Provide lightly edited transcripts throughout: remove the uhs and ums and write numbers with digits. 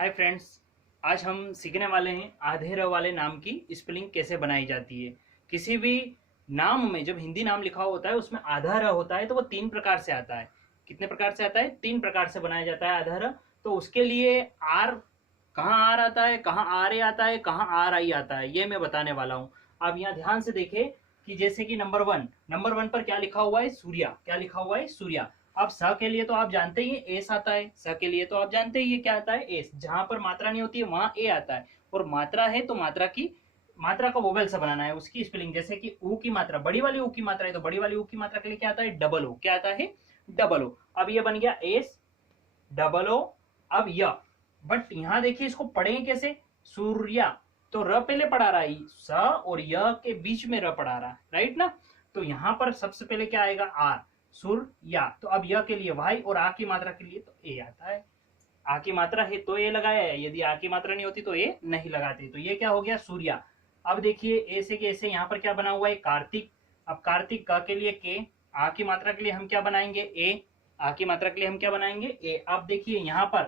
Hi friends, आज हम सीखने वाले हैं आधे र वाले नाम की स्पेलिंग कैसे बनाई जाती है। किसी भी नाम में जब हिंदी नाम लिखा होता है उसमें आधा र होता है तो वो तीन प्रकार से आता है। कितने प्रकार से आता है? तीन प्रकार से बनाया जाता है आधा र। तो उसके लिए आर, कहाँ आर आता है, कहाँ आर ए आता है, कहाँ आर आई आता है, ये मैं बताने वाला हूँ। आप यहाँ ध्यान से देखें कि जैसे कि नंबर वन पर क्या लिखा हुआ है? सूर्या। क्या लिखा हुआ है? सूर्या। अब स के लिए तो आप जानते ही एस आता है। स के लिए तो आप जानते ही क्या आता है? एस। जहां पर मात्रा नहीं होती है वहां ए आता है, और मात्रा है तो मात्रा का वोवेल से बनाना है उसकी स्पेलिंग। जैसे कि ऊ की मात्रा, बड़ी वाली ऊ की मात्रा है तो बड़ी वाली ऊ की मात्रा के लिए क्या आता है? Double O. क्या आता है? Double O. अब ये बन गया एस डबल ओ। अब य, बट यहां देखिए इसको पढ़ेंगे कैसे? सूर्या। तो र पहले पढ़ा रहा है, स और य के बीच में र पढ़ा रहा है, राइट ना। तो यहां पर सबसे पहले क्या आएगा? आर, सूर्या। तो अब य के लिए वाई और आ की मात्रा के लिए तो ए आता है। आ की मात्रा है तो ए लगाया है, यदि आ की मात्रा नहीं होती तो ए नहीं लगाते। तो ये क्या हो गया? सूर्या। अब देखिए ऐसे के ऐसे यहाँ पर क्या बना हुआ है? कार्तिक। अब कार्तिक का के लिए के, आ की मात्रा के लिए हम क्या बनाएंगे? ए। आ की मात्रा के लिए हम क्या बनाएंगे? ए। अब देखिए यहाँ पर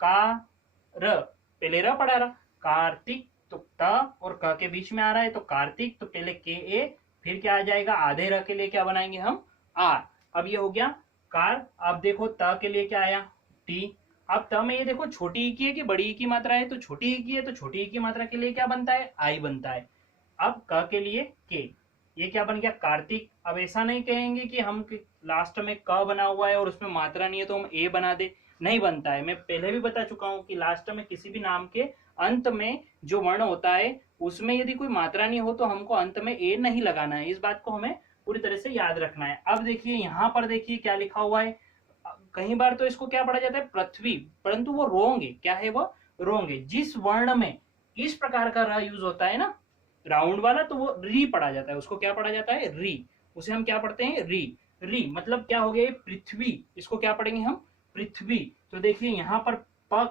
का र, पहले र पढ़ा रहा, कार्तिक तो क और क के बीच में आ रहा है तो कार्तिक, तो पहले के ए, फिर क्या आ जाएगा? आधे र के लिए क्या बनाएंगे हम? आर। अब ये हो गया कार। अब देखो त के लिए क्या आया? टी। अब त में ये देखो छोटी ई की है कि बड़ी ई की मात्रा है? तो छोटी ई की है तो छोटी ई की मात्रा के लिए क्या बनता है? आई बनता है। अब क के लिए के, ये क्या बन गया? कार्तिक। अब ऐसा नहीं कहेंगे कि हम लास्ट में क बना हुआ है और उसमें मात्रा नहीं है तो हम ए बना दे, नहीं बनता है। मैं पहले भी बता चुका हूं कि लास्ट में किसी भी नाम के अंत में जो वर्ण होता है उसमें यदि कोई मात्रा नहीं हो तो हमको अंत में ए नहीं लगाना है। इस बात को हमें पूरी तरह से याद रखना है। अब देखिए यहाँ पर देखिए क्या लिखा हुआ है। कई बार तो इसको क्या पढ़ा जाता है? पृथ्वी, परंतु वो रोंग है। क्या है वो? रोंग है। जिस वर्ण में इस प्रकार का र यूज होता है ना, राउंड वाला, तो वो री पढ़ा जाता है। उसको क्या पढ़ा जाता है? री। उसे हम क्या पढ़ते हैं? री। री मतलब क्या हो गया? पृथ्वी। इसको क्या पढ़ेंगे हम? पृथ्वी। तो देखिए यहाँ पर प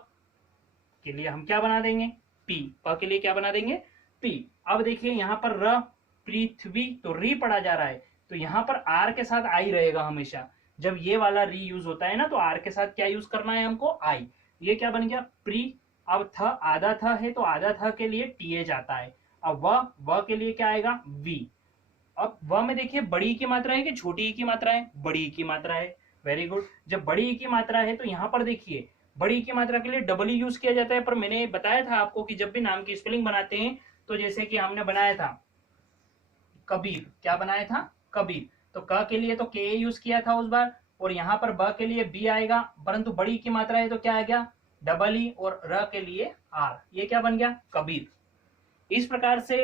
के लिए हम क्या बना देंगे? पी। प के लिए क्या बना देंगे? पी। अब देखिए यहाँ पर र, पृथ्वी, तो री पढ़ा जा रहा है तो यहाँ पर आर के साथ आई रहेगा हमेशा। जब ये वाला री यूज होता है ना तो आर के साथ क्या यूज करना है हमको? आई। ये क्या बन गया? प्री। अब थ, आधा थ है तो आधा थ के लिए टी एच आता है। अब व के लिए क्या आएगा? वी। अब व में देखिए बड़ी की मात्रा है कि छोटी की मात्रा है? बड़ी की मात्रा है। Very good. जब बड़ी की मात्रा है तो यहाँ पर देखिए बड़ी की मात्रा के लिए डबल ही यूज किया जाता है। पर मैंने बताया था आपको कि जब भी नाम की स्पेलिंग बनाते हैं तो जैसे कि हमने बनाया था कबीर। क्या बनाया था? कबीर। तो क के लिए तो के यूज किया था उस बार, और यहाँ पर ब के लिए बी आएगा, परंतु बड़ी की मात्रा है तो क्या आ गया? डबल ई, और र के लिए आर। ये क्या बन गया? कबीर। इस प्रकार से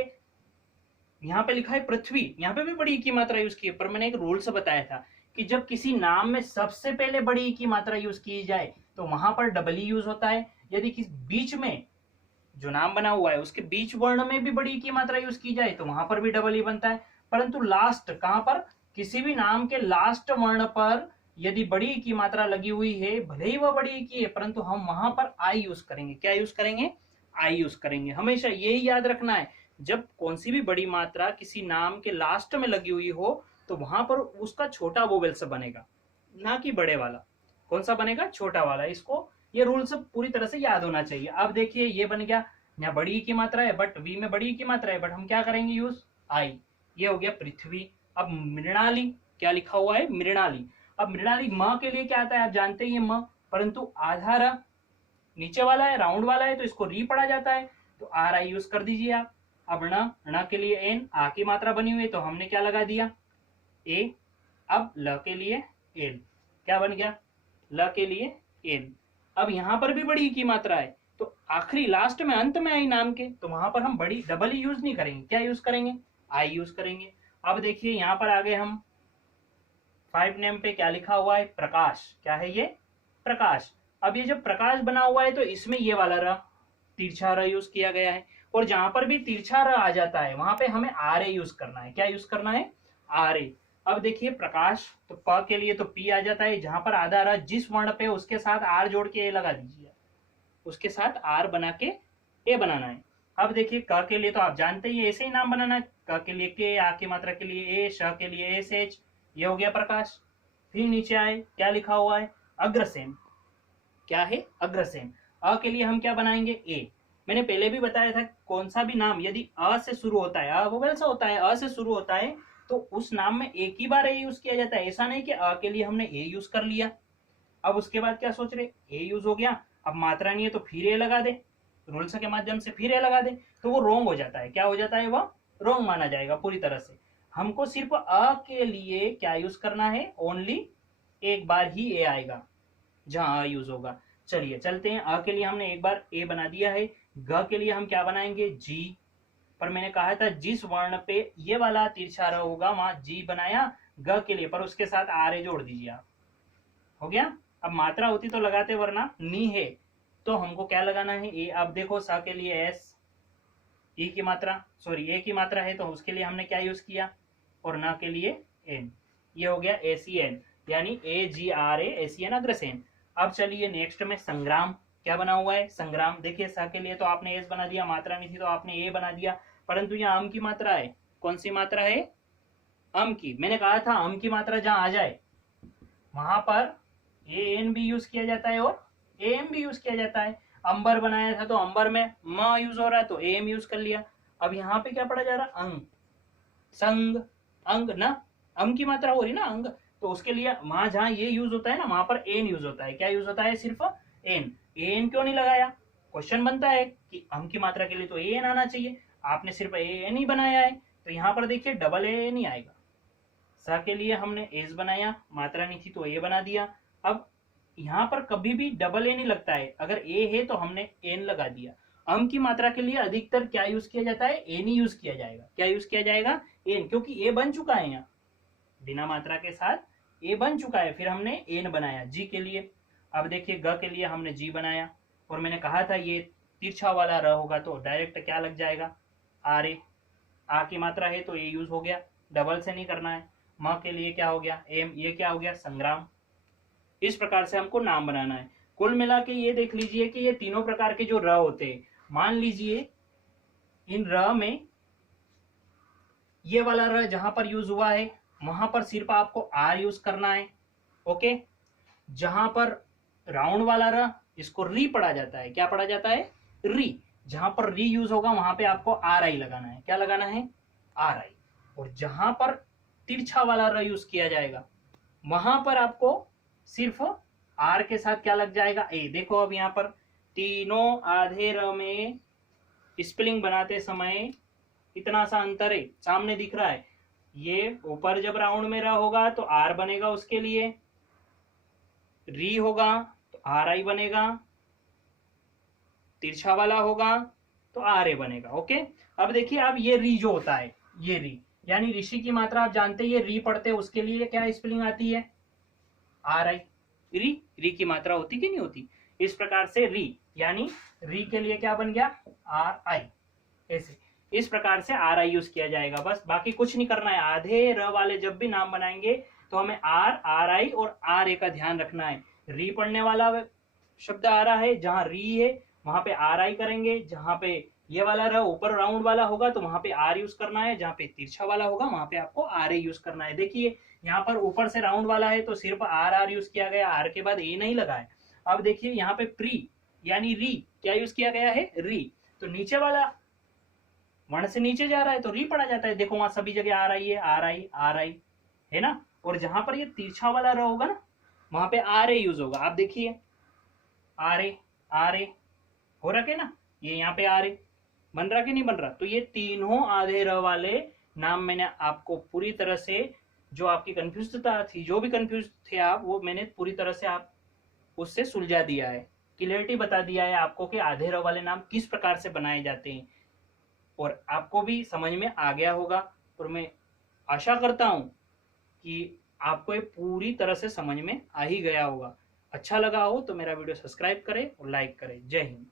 यहाँ पे लिखा है पृथ्वी, यहाँ पे भी बड़ी की मात्रा यूज की है। पर मैंने एक रूल से बताया था कि जब किसी नाम में सबसे पहले बड़ी की मात्रा यूज की जाए तो वहां पर डबल ई यूज होता है। यदि किस बीच में जो नाम बना हुआ है उसके बीच वर्ण में भी बड़ी की मात्रा यूज की जाए तो वहां पर भी डबल ई बनता है। परंतु लास्ट कहां पर? किसी भी नाम के लास्ट वर्ण पर यदि बड़ी की मात्रा लगी हुई है, भले ही वह बड़ी की है, परंतु हम वहां पर आई यूज करेंगे। क्या यूज करेंगे? आई यूज करेंगे। हमेशा यही याद रखना है, जब कौन सी भी बड़ी मात्रा किसी नाम के लास्ट में लगी हुई हो तो वहां पर उसका छोटा वोवेल से बनेगा, ना कि बड़े वाला। कौन सा बनेगा? छोटा वाला। इसको, ये रूल सब पूरी तरह से याद होना चाहिए। अब देखिए ये बन गया, यहाँ बड़ी की मात्रा है बट वी में बड़ी की मात्रा है, बट हम क्या करेंगे? Use I. ये हो गया पृथ्वी। अब मृणाली, क्या लिखा हुआ है? मृणाली। अब मृणाली म के लिए क्या आता है? आप जानते ही म, परंतु आधा र नीचे वाला है, राउंड वाला है, तो इसको री पढ़ा जाता है तो आर आई यूज कर दीजिए आप। अब ण के लिए एन, आ की मात्रा बनी हुई है तो हमने क्या लगा दिया? ए। अब ल के लिए एल। क्या बन गया? ल के लिए एन। अब यहां पर भी बड़ी की मात्रा है तो आखिरी लास्ट में अंत में आई नाम के, तो वहां पर हम बड़ी डबल ही यूज नहीं करेंगे। क्या यूज करेंगे? आई यूज करेंगे। अब देखिए यहां पर आगे हम 5 नेम पे क्या लिखा हुआ है? प्रकाश। क्या है ये? प्रकाश। अब ये जब प्रकाश बना हुआ है तो इसमें ये वाला र, तिरछा र यूज किया गया है, और जहां पर भी तिरछा र आ जाता है वहां पे हमें आर ए यूज करना है। क्या यूज करना है? R A. अब देखिए प्रकाश, तो प के लिए तो पी आ जाता है, जहां पर आधा र जिस वर्ण पे उसके साथ आर जोड़ के ए लगा दीजिए, उसके साथ आर बना के ए बनाना है। अब देखिए क के लिए तो आप जानते ही ऐसे ही नाम बनाना है। क के लिए के, आ की मात्रा के लिए ए, श के लिए एस एच। ये हो गया प्रकाश। फिर नीचे आए, क्या लिखा हुआ है? अग्रसेन। क्या है? अग्रसेन। अ के लिए हम क्या बनाएंगे, ए। मैंने पहले भी बताया था कौन सा भी नाम यदि अ से शुरू होता है, अ वोवेल से होता है, अ से शुरू होता है, तो उस नाम में एक ही बार ए यूज किया जाता है। ऐसा नहीं कि अ के लिए हमने ए यूज कर लिया, अब उसके बाद क्या सोच रहे, ए यूज हो गया, अब मात्रा नहीं है तो फिर ए लगा दे, रूल्स के माध्यम से फिर ए लगा दे, तो वो रॉन्ग हो जाता है। क्या हो जाता है, वो रॉन्ग माना जाएगा पूरी तरह से। हमको सिर्फ अ के लिए क्या यूज करना है, ओनली एक बार ही ए आएगा जहां अ यूज होगा। चलिए चलते हैं, अ के लिए हमने एक बार ए बना दिया है। ग के लिए हम क्या बनाएंगे, जी। पर मैंने कहा था जिस वर्ण पे ये वाला तिरछा र होगा वहां जी बनाया ग के लिए, पर उसके साथ आर ए जोड़ दीजिए आप, हो गया। अब मात्रा होती तो लगाते, वरना नी है तो हमको क्या लगाना है, ए। अब देखो सा के लिए एस, ई की मात्रा, सॉरी ए की मात्रा है तो उसके लिए हमने क्या यूज किया, और ना के लिए एन, ये हो गया एसीएन, यानी ए जी आर ए एसीएन अग्रसेन। अब चलिए नेक्स्ट में संग्राम, क्या बना हुआ है, संग्राम। देखिए सा के लिए तो आपने एस बना दिया, मात्रा नहीं थी तो आपने ए बना दिया, परंतु यहाँ अम की मात्रा है। कौन सी मात्रा है, अम की। मैंने कहा था अम की मात्रा जहां आ जाए वहां पर ए एन भी यूज किया जाता है और ए एम भी यूज किया जाता है। अंबर बनाया था तो अंबर में म यूज हो रहा है तो ए एम यूज कर लिया। अब यहाँ पे क्या पढ़ा जा रहा, अंग, संग, अंग ना, अम की मात्रा हो रही ना अंग, तो उसके लिए वहां जहां ये यूज होता है ना वहां पर एन यूज होता है। क्या यूज होता है, सिर्फ एन। एन क्यों नहीं लगाया, क्वेश्चन बनता है कि अम की मात्रा के लिए तो ए एन आना चाहिए, आपने सिर्फ ए एन ही बनाया है, तो यहाँ पर देखिए डबल ए नहीं आएगा। सा के लिए हमने एस बनाया, मात्रा नहीं थी तो ए बना दिया। अब यहाँ पर कभी भी डबल ए नहीं लगता है, अगर ए है तो हमने एन लगा दिया। अम की मात्रा के लिए अधिकतर क्या यूज किया जाता है, एन ही यूज किया जाएगा। क्या यूज किया जाएगा, एन, क्योंकि ए बन चुका है यहाँ बिना मात्रा के साथ ए बन चुका है, फिर हमने एन बनाया जी के लिए। अब देखिए ग के लिए हमने जी बनाया, और मैंने कहा था ये तिरछा वाला र होगा तो डायरेक्ट क्या लग जाएगा, आर ए। आ की मात्रा है तो ए यूज हो गया, डबल से नहीं करना है। म के लिए क्या हो गया, एम, ये क्या हो गया, संग्राम। इस प्रकार से हमको नाम बनाना है। कुल मिला के ये देख लीजिए कि ये तीनों प्रकार के जो र होते हैं, मान लीजिए इन र में ये वाला र जहां पर यूज हुआ है वहां पर सिर्फ आपको आर यूज करना है, ओके। जहां पर राउंड वाला र, इसको री पढ़ा जाता है, क्या पढ़ा जाता है, री। जहां पर री यूज होगा वहां पे आपको आर आई लगाना है, क्या लगाना है, आर आई। और जहां पर तिरछा वाला र यूज किया जाएगा वहां पर आपको सिर्फ आर के साथ क्या लग जाएगा, ए। देखो अब यहाँ पर तीनों आधे र में स्पेलिंग बनाते समय इतना सा अंतर है, सामने दिख रहा है। ये ऊपर जब राउंड में र होगा तो आर बनेगा, उसके लिए री होगा तो आर आई बनेगा, तिरछा वाला होगा तो आर ए बनेगा, ओके। अब देखिए अब ये री जो होता है, ये री यानी ऋषि की मात्रा आप जानते हैं, ये री पढ़ते हैं उसके लिए क्या स्पेलिंग आती है, आर आई। री, री की मात्रा होती कि नहीं होती। इस प्रकार से री यानी री के लिए क्या बन गया, आर आई। ऐसे इस प्रकार से आर आई यूज किया जाएगा, बस बाकी कुछ नहीं करना है। आधे र वाले जब भी नाम बनाएंगे तो हमें आर, आर आई और आर ए का ध्यान रखना है। री पढ़ने वाला शब्द आ रहा है, जहां री है वहां पे आर आई करेंगे, जहां पे ये वाला र ऊपर राउंड वाला होगा तो वहां पे आर यूज करना है, जहां पे तिरछा वाला होगा वहां पे आपको आर ए यूज करना है। देखिए यहाँ पर ऊपर से राउंड वाला है तो सिर्फ आर आर यूज किया गया, आर के बाद ए नहीं लगा है। अब देखिए यहाँ पे प्री यानी री क्या यूज किया गया है, री। तो नीचे वाला वर्ण से नीचे जा रहा है तो री पढ़ा जाता है, देखो वहां सभी जगह आर आई है, आर आई, आर आई है ना। और जहां पर ये तिरछा वाला र होगा ना वहां पे आर ए यूज होगा। आप देखिए आर ए, आर ए हो रहा है ना, ये यहाँ पे आर ए बन रहा कि नहीं बन रहा। तो ये तीनों आधे र वाले नाम मैंने आपको पूरी तरह से, जो आपकी कंफ्यूजता थी, जो भी कंफ्यूज थे आप, वो मैंने पूरी तरह से आप उससे सुलझा दिया है, क्लियरिटी बता दिया है आपको कि आधे र वाले नाम किस प्रकार से बनाए जाते हैं, और आपको भी समझ में आ गया होगा। और मैं आशा करता हूं कि आपको ये पूरी तरह से समझ में आ ही गया होगा। अच्छा लगा हो तो मेरा वीडियो सब्सक्राइब करें और लाइक करें। जय हिंद।